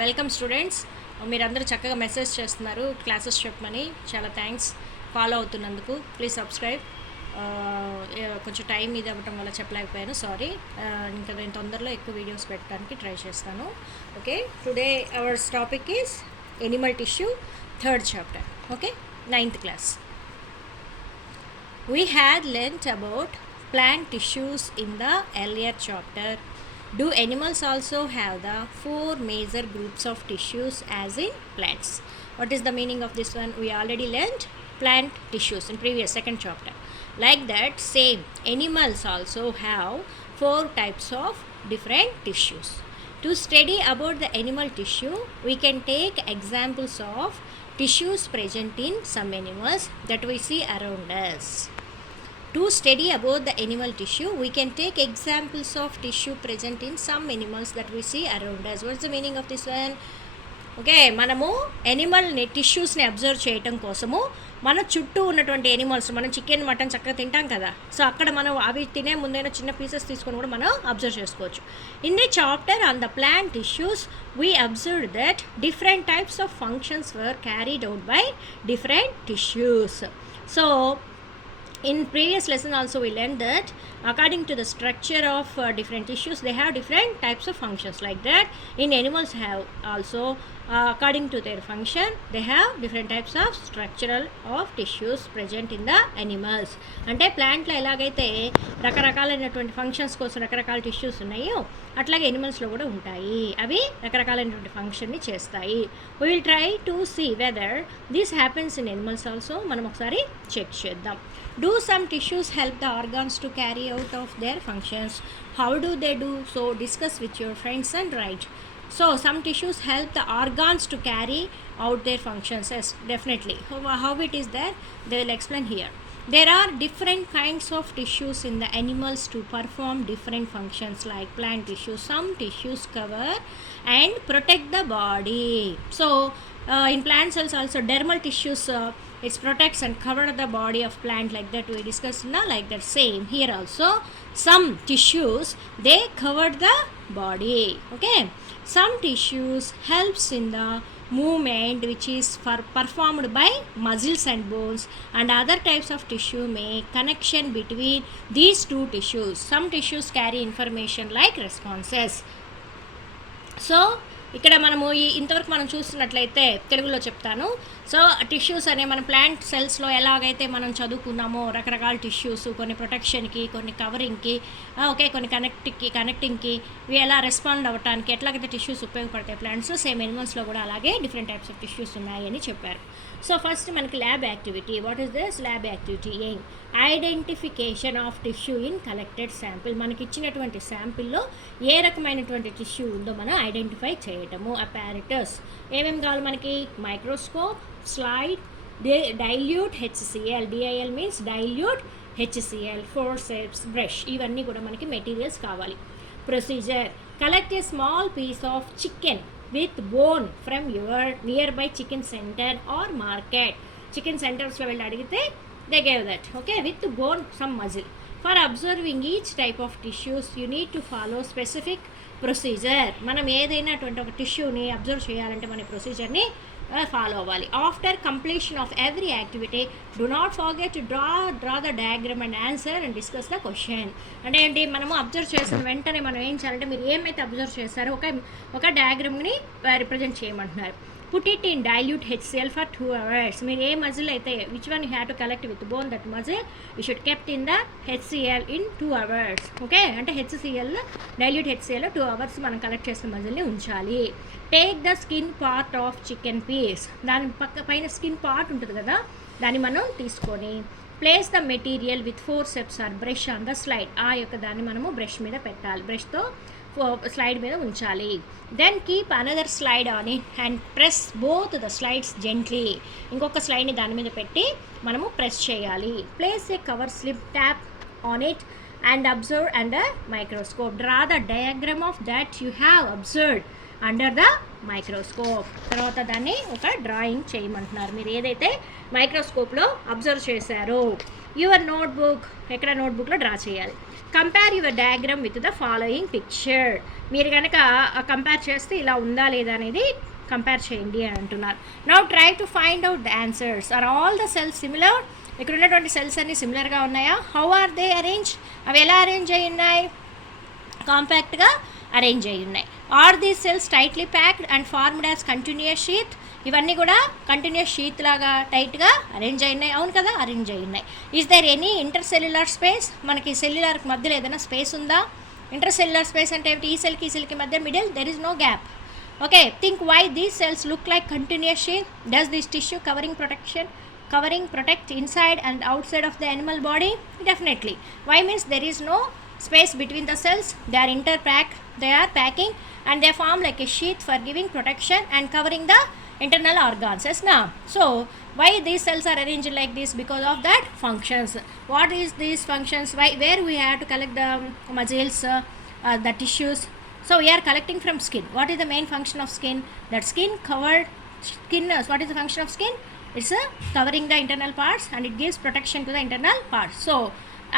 Welcome students. మీరందరూ చక్కగా మెసేజ్ చేస్తున్నారు క్లాసెస్ చెప్పమని. చాలా థ్యాంక్స్ ఫాలో అవుతున్నందుకు. Please subscribe. కొంచెం టైం ఇది అవ్వటం వల్ల చెప్పలేకపోయాను, సారీ. ఇంకా నేను తొందరలో ఎక్కువ వీడియోస్ పెట్టడానికి ట్రై చేస్తాను. Okay, today our topic is Animal tissue, third chapter. Okay, 9th class. We had learnt about plant tissues in the earlier chapter. Do animals also have the 4 major groups of tissues as in plants? What is the meaning of this one? We already learnt plant tissues in previous second chapter. Like that, same animals also have 4 types of different tissues. To study about the animal tissue, we can take examples of tissues present in some animals that we see around us. To study about the animal tissue, we can take examples of tissue present in some animals that we see around us. What's the meaning of this one? Okay, మనము ఎనిమల్ని టిష్యూస్ని అబ్జర్వ్ చేయటం కోసము మన చుట్టూ ఉన్నటువంటి ఎనిమల్స్, మనం chicken mutton చక్కగా తింటాం కదా, సో అక్కడ మనం అవి తినే ముందైనా చిన్న పీసెస్ తీసుకొని కూడా మనం అబ్జర్వ్ చేసుకోవచ్చు. In the chapter on the plant tissues we observe that different types of functions were carried out by different tissues. So in previous lesson also we learned that according to the structure of different tissues, they have different types of functions. Like that, in animals have also according to their function, they have different types of structural of tissues present in the animals. అంటే ప్లాంట్లో ఎలాగైతే రకరకాలైనటువంటి ఫంక్షన్స్ కోసం రకరకాల టిష్యూస్ ఉన్నాయో, అట్లాగే ఎనిమల్స్లో కూడా ఉంటాయి. అవి రకరకాలైనటువంటి ఫంక్షన్ని చేస్తాయి. we will try to see whether this happens in animals also. మనం ఒకసారి చెక్ చేద్దాం. Do some tissues help the organs to carry out of their functions? How do they do? So discuss with your friends and write. So some tissues help the organs to carry out their functions. Yes, definitely. How it is there? They will explain here. There are different kinds of tissues in the animals to perform different functions like plant tissues. Some tissues cover and protect the body. So in plant cells also dermal tissues, it protects and cover the body of plant, like that we discussed now. Like that, same here also, some tissues they cover the body. Okay, some tissues helps in the movement which is performed by muscles and bones, and other types of tissue make connection between these two tissues. Some tissues carry information like responses. So ఇక్కడ మనము ఇంతవరకు మనం చూస్తున్నట్లయితే తెలుగులో చెప్తాను. So tissues అనే మన ప్లాంట్ సెల్స్లో ఎలాగైతే మనం చదువుకున్నామో రకరకాల టిష్యూస్, కొన్ని ప్రొటెక్షన్కి, కొన్ని కవరింగ్కి, ఓకే, కొన్ని కనెక్టింగ్కి, ఇవి ఎలా రెస్పాండ్ అవ్వడానికి ఎట్లాగైతే టిష్యూస్ ఉపయోగపడతాయి ప్లాంట్స్లో, సేమ్ ఎనిమల్స్లో కూడా అలాగే డిఫరెంట్ టైప్స్ ఆఫ్ టిష్యూస్ ఉన్నాయని చెప్పారు. సో ఫస్ట్ మనకి lab activity. What is this lab activity? Identification of tissue in collected sample. మనకి ఇచ్చినటువంటి శాంపిల్లో ఏ రకమైనటువంటి టిష్యూ ఉందో మనం ఐడెంటిఫై చేయటము. అపారిటస్ ఏమేమి కావాలి మనకి? Microscope, slide, dilute HCl, DIL means dilute HCl, forceps, brush, ఇవన్నీ కూడా మనకి మెటీరియల్స్ కావాలి. Procedure: collect a small piece of chicken with bone from your nearby chicken center or market. Chicken centers lo velli adigite they gave that. Okay, with bone, some muscle. For observing each type of tissues you need to follow specific procedure. మనం ఏదైనా అటువంటి ఒక టిష్యూని అబ్జర్వ్ చేయాలంటే మన ప్రొసీజర్ని ఫాలో అవ్వాలి. After completion of every activity do not forget to draw the diagram and answer and discuss the question. అంటే ఏంటి, మనము అబ్జర్వ్ చేసిన వెంటనే మనం ఏం చేయాలంటే, మీరు ఏమైతే అబ్జర్వ్ చేస్తారో ఒక డయాగ్రామ్ని రిప్రజెంట్ చేయమంటున్నారు. Put it in dilute HCl for 2 hours. మీరు ఏ మజిల్ అయితే which one you have to collect with bone, that muscle you should kept in the HCl in 2 hours. Okay, అంటే HCl డైల్యూట్ HCl 2 hours మనం collect చేసిన మజిల్ని ఉంచాలి. Take the skin part of chicken piece. దాని పైన skin part ఉంటుంది కదా, దాన్ని మనం తీసుకొని place the material with forceps or brush on the slide. ఆ యొక్క దాన్ని మనము బ్రష్ మీద పెట్టాలి, బ్రష్తో స్లైడ్ మీద ఉంచాలి. Then keep another slide on it and press both the slides gently. ఇంకొక స్లైడ్ని దాని మీద పెట్టి మనము ప్రెస్ చేయాలి. Place a cover slip tap on it and observe under microscope. Draw the diagram of that you have observed under the microscope. తర్వాత దాన్ని ఒక డ్రాయింగ్ చేయమంటున్నారు. మీరు ఏదైతే మైక్రోస్కోప్లో అబ్జర్వ్ చేశారో యువర్ నోట్బుక్, ఎక్కడ నోట్బుక్లో డ్రా చేయాలి. Compare your diagram with the following picture. మీరు కనుక కంపేర్ చేస్తే ఇలా ఉందా లేదా అనేది కంపేర్ చేయండి అని అంటున్నారు. Now try to find out the answers. Are all the cells similar? ఇక్కడ ఉన్నటువంటి సెల్స్ అన్నీ సిమిలర్గా ఉన్నాయా? How are they arrange? అవి ఎలా అరేంజ్ అయి ఉన్నాయి? కాంపాక్ట్గా అరేంజ్ అయి ఉన్నాయి. Are these cells tightly packed and formed as continuous sheath? ఇవన్నీ కూడా కంటిన్యూస్ షీత్ లాగా టైట్గా అరేంజ్ అయి ఉన్నాయి. అవును కదా, అరేంజ్ అయి ఉన్నాయి. Is there any intercellular space? మనకి సెల్యులర్ మధ్యలో ఏదైనా స్పేస్ ఉందా? ఇంటర్సెల్యులర్ స్పేస్ అంటే ఏమిటి? ఈ సెల్కి మధ్య middle there is no gap. Okay, think why these cells look like continuous sheath. Does this tissue covering protect inside and outside of the animal body? Definitely. Why means there is no space between the cells. They are packing and they form like a sheath for giving protection and covering the internal organs. Yes, now. So why these cells are arranged like this? Because of that functions. What is these functions? Where we have to collect the muscles, the tissues? So we are collecting from skin. What is the main function of skin? That what is the function of skin? It's covering the internal parts and it gives protection to the internal parts. So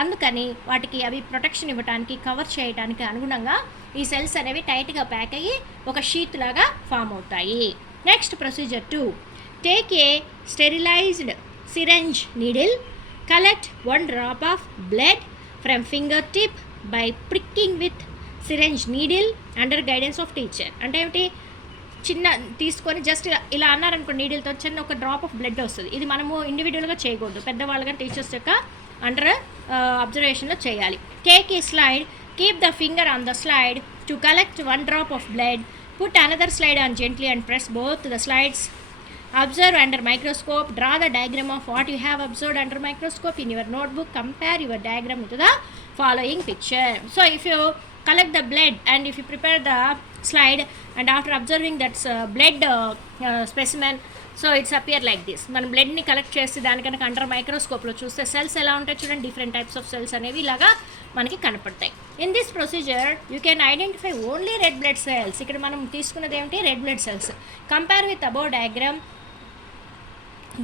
అందుకని వాటికి అవి ప్రొటెక్షన్ ఇవ్వడానికి, కవర్ చేయడానికి అనుగుణంగా ఈ సెల్స్ అనేవి టైట్గా ప్యాక్ అయ్యి ఒక షీత్ లాగా ఫామ్ అవుతాయి. Next procedure 2. Take a sterilised syringe needle, collect 1 drop of blood from fingertip by pricking with syringe needle under guidance of teacher. అంటే ఏమిటి? చిన్న తీసుకొని జస్ట్ ఇలా అన్నారనుకో, నీడిల్తో చిన్న ఒక డ్రాప్ ఆఫ్ బ్లడ్ వస్తుంది. ఇది మనము ఇండివిజువల్గా చేయకూడదు, పెద్దవాళ్ళగా టీచర్స్ యొక్క అండర్ అబ్జర్వేషన్లో చేయాలి. Take a slide, keep the finger on the slide to collect 1 drop of blood, put another slide on gently and press both the slides. Observe under microscope, draw the diagram of what you have observed under microscope in your notebook. Compare your diagram to the following picture. So if you collect the blood and if you prepare the slide and after observing that blood specimen, so it's appear like this. మనం బ్లడ్ని కలెక్ట్ చేసి దానికన్నా అండర్ మైక్రోస్కోప్లో చూస్తే సెల్స్ ఎలా ఉంటాయి చూడండి, different types of cells అనేవి ఇలాగా మనకి కనపడతాయి. In this procedure you can identify only red blood cells. ఇక్కడ మనం తీసుకున్నది ఏమిటి? Red blood cells. Compare with above diagram,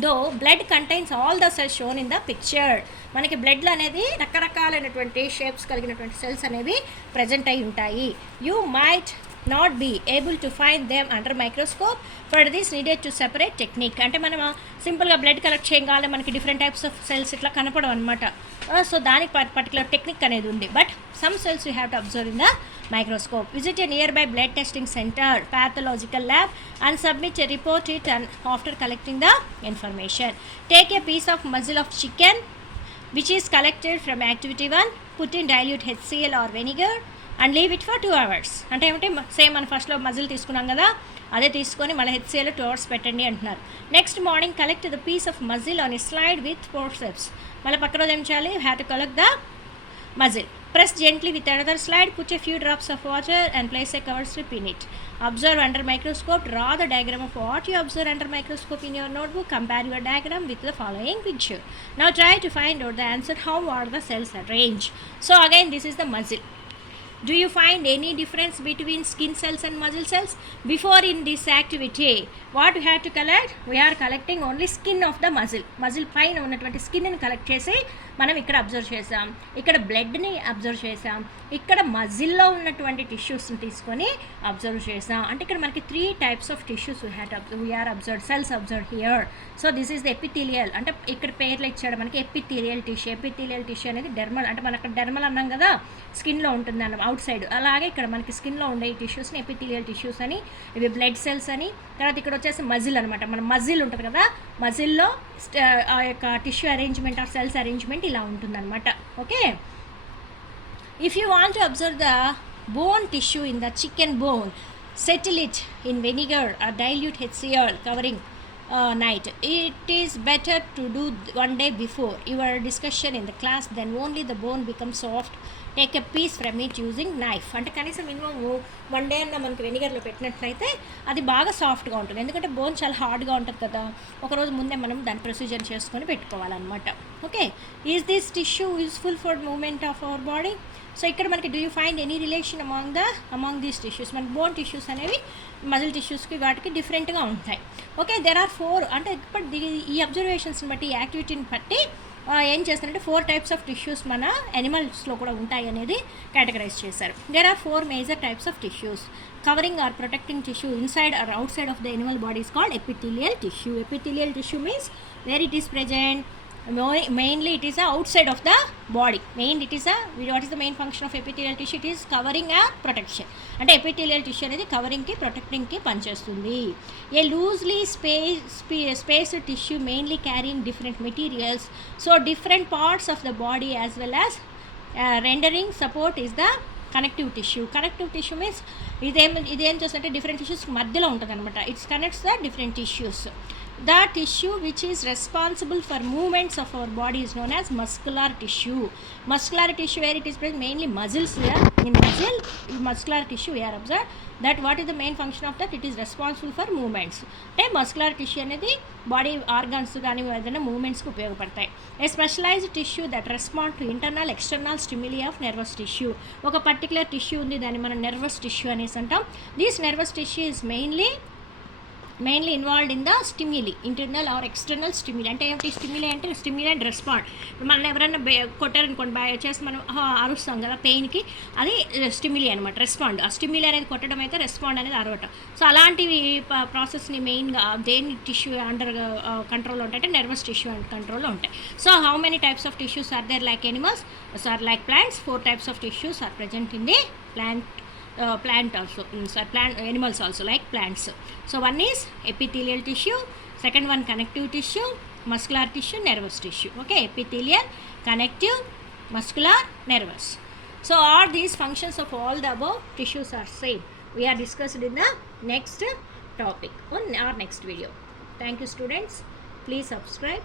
though blood contains all the cells shown in the picture. మనకి బ్లడ్లు అనేది రకరకాలైనటువంటి షేప్స్ కలిగినటువంటి సెల్స్ అనేవి ప్రజెంట్ అయి ఉంటాయి. You might not be able to find them under microscope. For this needed to separate technique. అంటే మనం సింపుల్గా బ్లడ్ కలెక్ట్ చేయగానే మనకి డిఫరెంట్ టైప్స్ ఆఫ్ సెల్స్ ఇట్లా కనపడవు అనమాట. సో దానికి పర్టికులర్ టెక్నిక్ అనేది ఉంది. But some cells you have to observe in the microscope. Visit a nearby blood testing center, pathological lab and submit a report it and after collecting the information. Take a piece of muzzle of chicken which is collected from activity 1, put in dilute HCl or vinegar and leave it for 2 hours. అంటే ఏమంటే సేమ్ మన ఫస్ట్లో మజిల్ తీసుకున్నాం కదా, అదే తీసుకొని మళ్ళీ HCl 2 hours పెట్టండి అంటున్నారు. Next morning collect the piece of muscle on a slide with forceps. మళ్ళీ పక్క రోజు ఏం చేయాలి? You have to collect the muzzle. Press gently with another slide, put a few drops of water and place a cover strip in it. Observe under microscope, draw the diagram of what you observe under microscope in your notebook. Compare your diagram with the following picture. Now try to find out the answer. How are the cells arranged? So again, this is the muzzle. Do you find any difference between skin cells and muscle cells? Before in this activity, what we have to collect? We are collecting only skin of the muscle. Muscle పైన ఉన్నటువంటి స్కిన్ని కలెక్ట్ చేసి మనం ఇక్కడ అబ్జర్వ్ చేసాం, ఇక్కడ బ్లడ్ని అబ్జర్వ్ చేసాం, ఇక్కడ మజిల్లో ఉన్నటువంటి టిష్యూస్ని తీసుకొని అబ్జర్వ్ చేసాం. అంటే ఇక్కడ మనకి 3 types of tissues we are observed, cells observed here. So this is the epithelial. అంటే ఇక్కడ పేర్లు ఇచ్చాడు మనకి ఎపిథీలియల్ టిష్యూ. ఎపిథీలియల్ టిష్యూ అనేది డెర్మల్, అంటే మనకు డెర్మల్ అన్నాం కదా, స్కిన్లో ఉంటుంది అన్న అవుట్ సైడ్. అలాగే ఇక్కడ మనకి స్కిన్లో ఉండే ఈ టిష్యూస్ని ఎపిథీలియల్ టిష్యూస్ అని, ఇవి బ్లడ్ సెల్స్ అని. తర్వాత ఇక్కడ వచ్చేసి మజిల్ అనమాట, మన మజిల్ ఉంటుంది కదా, మజిల్లో ఆ యొక్క tissue arrangement or cells arrangement ఇలా ఉంటుందన్నమాట. Okay, if you want to observe the bone tissue in the chicken bone, settle it in vinegar or dilute HCl covering night. It is better to do one day before your discussion in the class, then only the bone becomes soft. Take a piece from it using knife. అంటే కనీసం మినిమమ్ 1 day అన్న మనకి వెనిగర్లో పెట్టినట్లయితే అది బాగా సాఫ్ట్గా ఉంటుంది. ఎందుకంటే బోన్ చాలా హార్డ్గా ఉంటుంది కదా, ఒకరోజు ముందే మనం దాని ప్రొసీజర్ చేసుకొని పెట్టుకోవాలన్నమాట. Okay, is this tissue useful for movement of our body? So ఇక్కడ మనకి do you find any relation among these tissues? మనకి బోన్ టిష్యూస్ అనేవి మజిల్ టిష్యూస్కి వాటికి డిఫరెంట్గా ఉంటాయి. ఓకే, దెర్ ఆర్ 4 అంటే ఇప్పుడు ఈ అబ్జర్వేషన్స్ని బట్టి, ఈ యాక్టివిటీని బట్టి ఏం చేస్తారంటే 4 టైప్స్ ఆఫ్ టిష్యూస్ మన ఎనిమల్స్లో కూడా ఉంటాయి అనేది కేటగరైజ్ చేశారు. There are 4 major types of tissues. Covering or protecting tissue inside or outside of the animal body is called epithelial tissue. Epithelial tissue means where it is present. Mainly it is outside of the body. What is the main function of epithelial tissue? It is covering a protection. అంటే epithelial tissue అనేది కవరింగ్కి, ప్రొటెక్టింగ్కి పనిచేస్తుంది. ఏ loosely spaced tissue mainly carrying different materials, so different parts of the body as well as rendering support is the connective tissue. Connective tissue means ఇదేం చేస్తుంటే different tissues మధ్యలో ఉంటుంది అనమాట. It's connects the different tissues. The tissue which is responsible for movements of our body is known as muscular tissue. Muscular tissue where it is present mainly muscles here. In muscular tissue we are observed that what is the main function of that? It is responsible for movements. అంటే muscular tissue అనేది body organs కానీ ఏదైనా మూమెంట్స్కి ఉపయోగపడతాయి. A specialised tissue that respond to internal external stimuli of nervous tissue. ఒక particular tissue ఉంది, దాన్ని మనం నర్వస్ టిష్యూ అనేసి అంటాం. This nervous tissue is mainly involved in the stimuli, internal or external stimuli. అంటే ఏంటి స్టిమ్యులీ అంటే? Stimuli and respond. మనం ఎవరైనా కొట్టారనుకోండి, చేసి మనం అరుస్తాం కదా పెయిన్కి, అది స్టిమ్యులీ అనమాట. రెస్పాండ్, ఆ స్టిమ్యులీ అనేది కొట్టడం అయితే, రెస్పాండ్ అనేది అరవటం. సో అలాంటివి ప్రాసెస్ని మెయిన్గా దేని టిష్యూ అండర్ కంట్రోల్లో ఉంటాయంటే నర్వస్ టిష్యూ అండ్ కంట్రోల్లో ఉంటాయి. So how many types of tissues are there like animals? Or like plants. 4 types of tissues are present in the plant also. Animals also like plants. So one is epithelial tissue, second one connective tissue, muscular tissue, nervous tissue. Okay, epithelial, connective, muscular, nervous. So all these functions of all the above tissues are same. We are discussed in the next topic on our next video. Thank you students. Please subscribe.